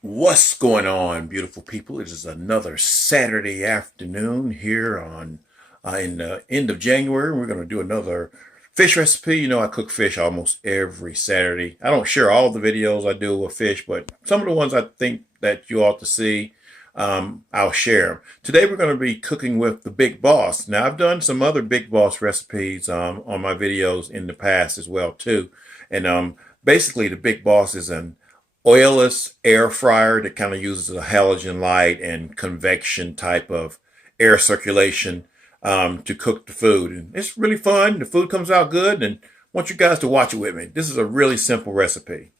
What's going on, beautiful people? It is another Saturday afternoon here on in the end of January. We're going to do another fish recipe. You know, I cook fish almost every Saturday. I don't share all the videos I do with fish, but some of the ones I think that you ought to see, I'll share them. Today we're going to be cooking with the Big Boss. Now, I've done some other Big Boss recipes on my videos in the past as well too, and basically the Big Boss is an oilless air fryer that kind of uses a halogen light and convection type of air circulation to cook the food. And it's really fun. The food comes out good, and I want you guys to watch it with me. This is a really simple recipe.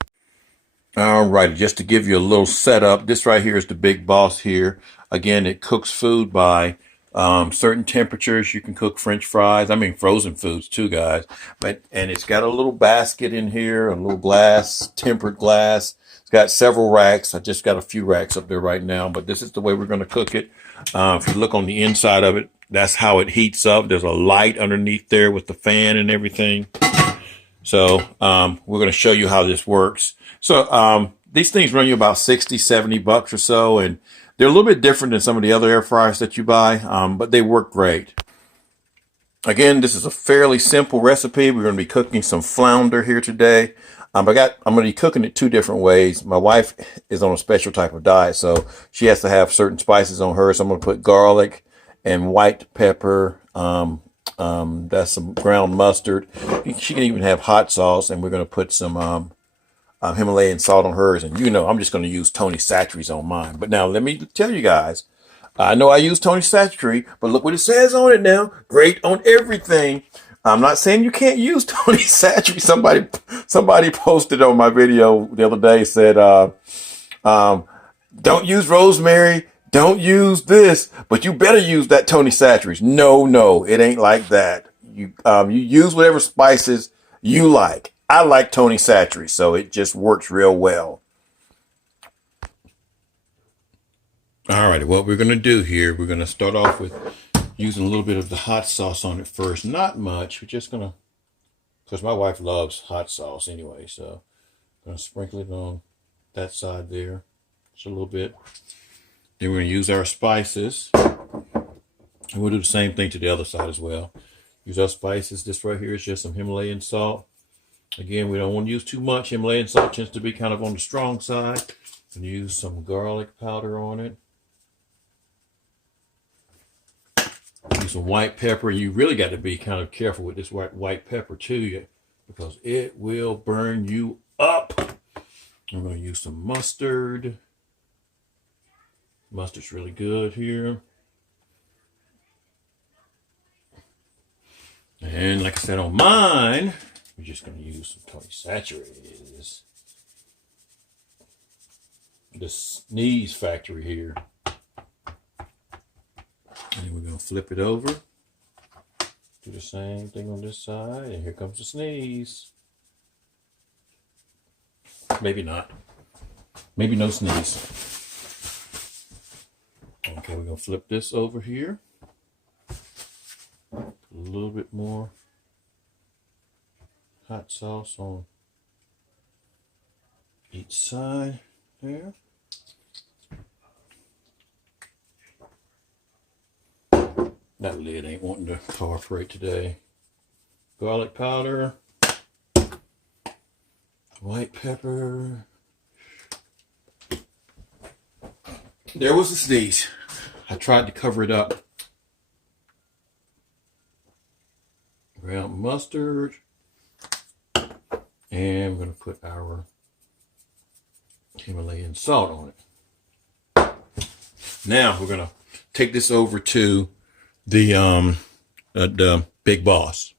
All right, just to give you a little setup, this right here is the Big Boss here. Again, it cooks food by certain temperatures. You can cook French fries. I mean, frozen foods too, guys. And it's got a little basket in here, a little glass, tempered glass. It's got several racks. I just got a few racks up there right now, but this is the way we're going to cook it. If you look on the inside of it, that's how it heats up. There's a light underneath there with the fan and everything. So we're going to show you how this works. So these things run you about 60, 70 bucks or so, and they're a little bit different than some of the other air fryers that you buy, but they work great. Again, this is a fairly simple recipe. We're going to be cooking some flounder here today. I'm going to be cooking it two different ways. My wife is on a special type of diet, so she has to have certain spices on hers. So I'm going to put garlic and white pepper. That's some ground mustard. She can even have hot sauce, and we're going to put some Himalayan salt on hers. And you know, I'm just going to use Tony Chachere's on mine. But now let me tell you guys, I know I use Tony Chachere, but look what it says on it now. Great on everything. I'm not saying you can't use Tony Chachere. Somebody posted on my video the other day, said, don't use rosemary, don't use this, but you better use that Tony Chachere's. No, it ain't like that. You use whatever spices you like. I like Tony Chachere, so it just works real well. All right, what we're going to do here, we're going to start off with using a little bit of the hot sauce on it first. Not much. We're just going to, because my wife loves hot sauce anyway, so I'm going to sprinkle it on that side there just a little bit. Then we're going to use our spices. And we'll do the same thing to the other side as well. Use our spices. This right here is just some Himalayan salt. Again, we don't want to use too much. Himalayan salt tends to be kind of on the strong side. And use some garlic powder on it. Use some white pepper. You really got to be kind of careful with this white pepper too, because it will burn you up. I'm going to use some mustard. Mustard's really good here. And like I said on mine, we're just going to use some Tony Chachere's. The Sneeze Factory here. And we're going to flip it over. Do the same thing on this side. And here comes the sneeze. Maybe not. Maybe no sneeze. Okay, we're going to flip this over here. Put a little bit more hot sauce on each side there. That lid ain't wanting to cooperate today. Garlic powder, white pepper. There was a sneeze. I tried to cover it up. Ground mustard. And we're going to put our Himalayan salt on it. Now we're going to take this over to the Big Boss.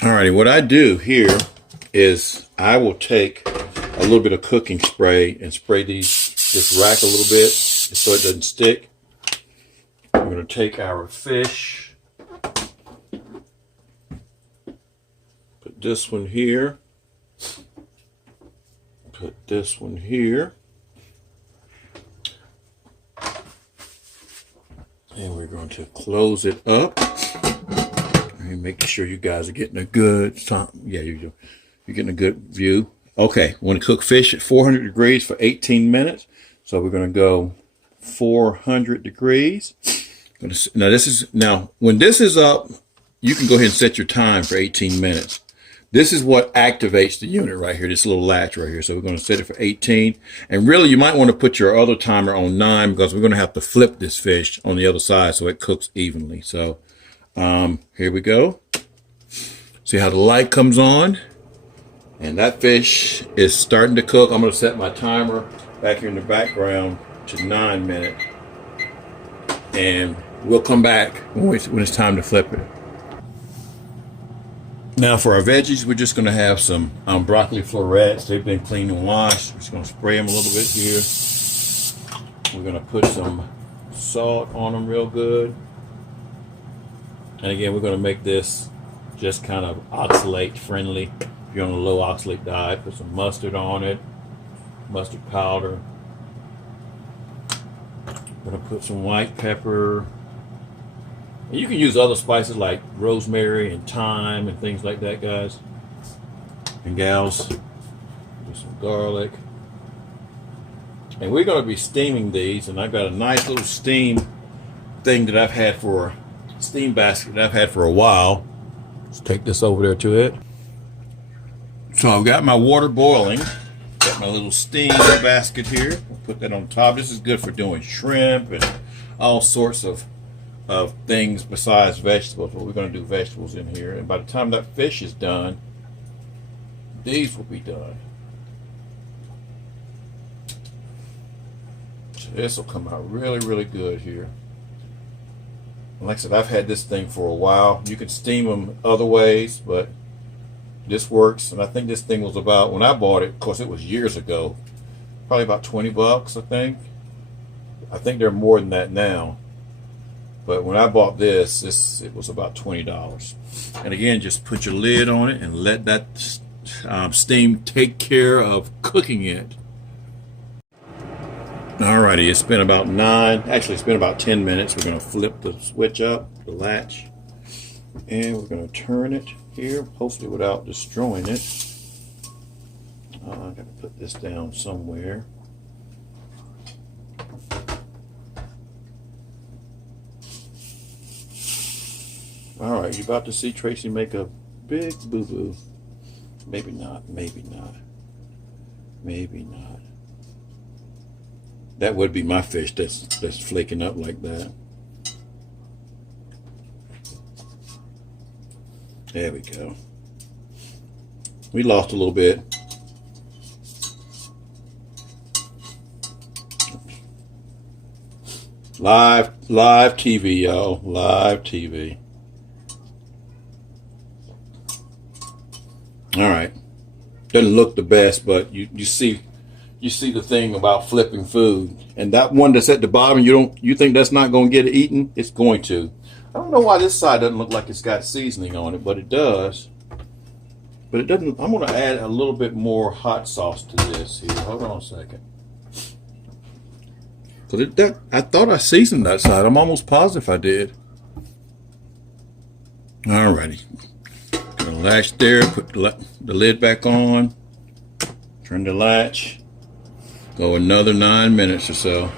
Alrighty, what I do here is I will take a little bit of cooking spray and spray this rack a little bit so it doesn't stick. We're going to take our fish, put this one here, put this one here. And we're going to close it up and make sure you guys are getting a good, you're getting a good view Okay, we want to cook fish at 400 degrees for 18 minutes. So we're going to go 400 degrees. Now when this is up, you can go ahead and set your time for 18 minutes. This is what activates the unit right here, this little latch right here. So we're going to set it for 18. And really, you might want to put your other timer on 9 because we're going to have to flip this fish on the other side so it cooks evenly. So here we go. See how the light comes on? And that fish is starting to cook. I'm going to set my timer back here in the background to 9 minutes. And we'll come back when it's time to flip it. Now for our veggies, we're just going to have some broccoli florets. They've been cleaned and washed. We're just going to spray them a little bit here. We're going to put some salt on them real good. And again, we're going to make this just kind of oxalate friendly. If you're on a low oxalate diet, put some mustard on it, mustard powder. I'm going to put some white pepper. And you can use other spices like rosemary and thyme and things like that, guys and gals. Do some garlic. And we're going to be steaming these, and I've got a nice little steam thing that I've had for steam basket that I've had for a while. Let's take this over there to it. So I've got my water boiling. Got my little steam basket here. I'll put that on top. This is good for doing shrimp and all sorts of things besides vegetables. But we're going to do vegetables in here. And by the time that fish is done, these will be done. So this will come out really, really good here. And like I said, I've had this thing for a while. You can steam them other ways, but this works. And I think this thing was about, when I bought it, of course it was years ago, probably about 20 bucks, I think. I think they're more than that now. But when I bought this, it was about $20. And again, just put your lid on it and let that steam take care of cooking it. Alrighty, it's been about it's been about 10 minutes. We're going to flip the switch up, the latch, and we're going to turn it here, hopefully without destroying it. I'm going to put this down somewhere. Alright, you're about to see Tracy make a big boo-boo. Maybe not, maybe not, maybe not. That would be my fish that's flaking up like that. There we go. We lost a little bit. Live TV, y'all. Live TV. All right. Doesn't look the best, but you see the thing about flipping food. And that one that's at the bottom, you think that's not going to get eaten? It's going to. I don't know why this side doesn't look like it's got seasoning on it, but it does. But it doesn't. I'm going to add a little bit more hot sauce to this here. Hold on a second. Because I thought I seasoned that side. I'm almost positive I did. Alrighty. Gonna latch there, put the lid back on, turn the latch, go another 9 minutes or so.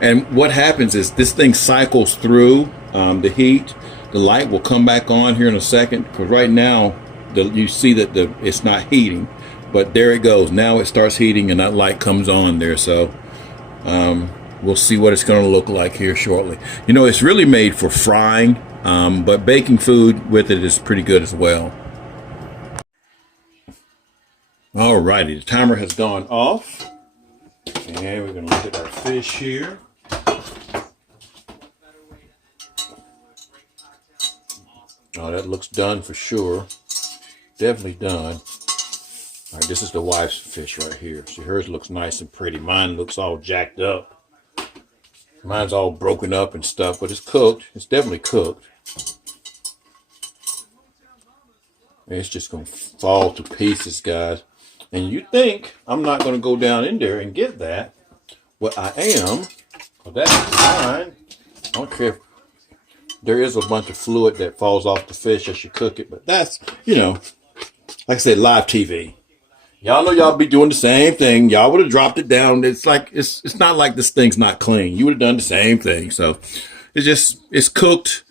And what happens is this thing cycles through the heat. The light will come back on here in a second, because right now you see that it's not heating, but there it goes. Now it starts heating and that light comes on there. So we'll see what it's going to look like here shortly. You know, it's really made for frying. But baking food with it is pretty good as well. Alrighty, the timer has gone off. And we're going to look at our fish here. Oh, that looks done for sure. Definitely done. All right, this is the wife's fish right here. See, hers looks nice and pretty. Mine looks all jacked up. Mine's all broken up and stuff, but it's cooked. It's definitely cooked. It's just going to fall to pieces, guys. And you think I'm not going to go down in there and get that. Well, I am. Well, that's fine. I don't care if there is a bunch of fluid that falls off the fish as you cook it. But that's, you know, like I said, live TV. Y'all know y'all be doing the same thing. Y'all would have dropped it down. It's like it's not like this thing's not clean. You would have done the same thing. So it's cooked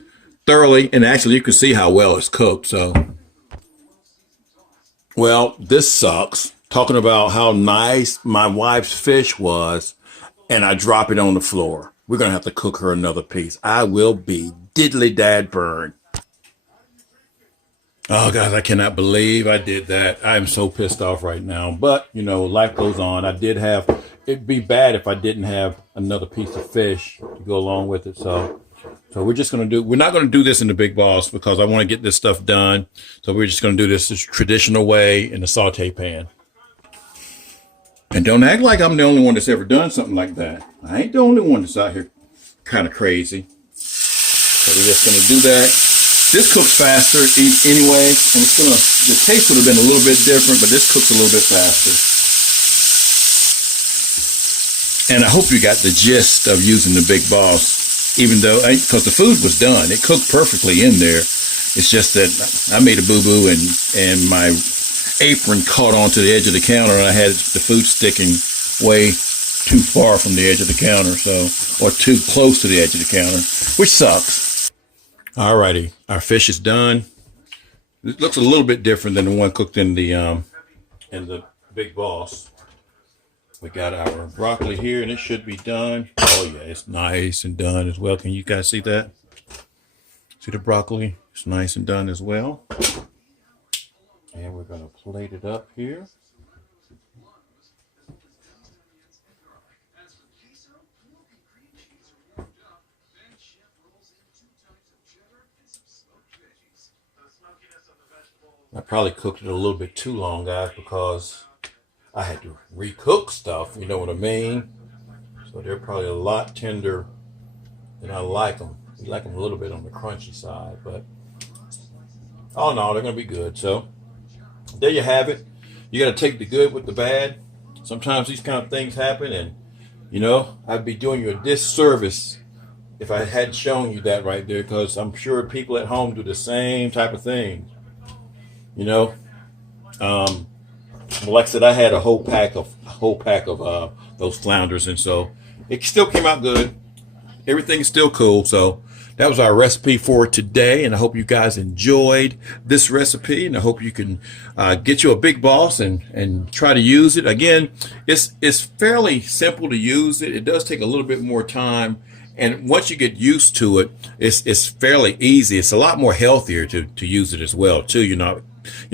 thoroughly, and actually you can see how well it's cooked. So, well, this sucks. Talking about how nice my wife's fish was, and I drop it on the floor. We're gonna have to cook her another piece. I will be diddly dad burned. Oh, guys, I cannot believe I did that. I'm so pissed off right now. But, you know, life goes on. It'd be bad if I didn't have another piece of fish to go along with it. So we're not going to do this in the Big Boss because I want to get this stuff done. So we're just going to do this traditional way in the saute pan. And don't act like I'm the only one that's ever done something like that. I ain't the only one that's out here kind of crazy. So we're just going to do that. This cooks faster anyway, and the taste would have been a little bit different, but this cooks a little bit faster. And I hope you got the gist of using the Big Boss, even though, because the food was done. It cooked perfectly in there. It's just that I made a boo-boo and my apron caught onto the edge of the counter, and I had the food sticking way too far from the edge of the counter, or too close to the edge of the counter, which sucks. Alrighty, our fish is done. It looks a little bit different than the one cooked in the Big Boss. We got our broccoli here, and it should be done. Oh yeah, it's nice and done as well. Can you guys see that? See the broccoli? It's nice and done as well. And we're gonna plate it up here. I probably cooked it a little bit too long, guys, because I had to recook stuff, you know what I mean? So they're probably a lot tender than I like them. I like them a little bit on the crunchy side, but oh no, they're going to be good. So there you have it. You got to take the good with the bad. Sometimes these kind of things happen, and, you know, I'd be doing you a disservice if I hadn't shown you that right there, because I'm sure people at home do the same type of thing. You know, well, like I said, I had a whole pack of those flounders, and so it still came out good. Everything's still cool. So that was our recipe for today, and I hope you guys enjoyed this recipe, and I hope you can get you a Big Boss and try to use it. Again, it's fairly simple to use it. It does take a little bit more time. And once you get used to it, it's fairly easy. It's a lot more healthier to use it as well, too. You're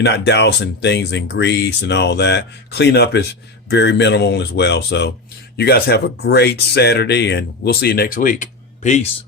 not dousing things in grease and all that. Cleanup is very minimal as well. So you guys have a great Saturday, and we'll see you next week. Peace.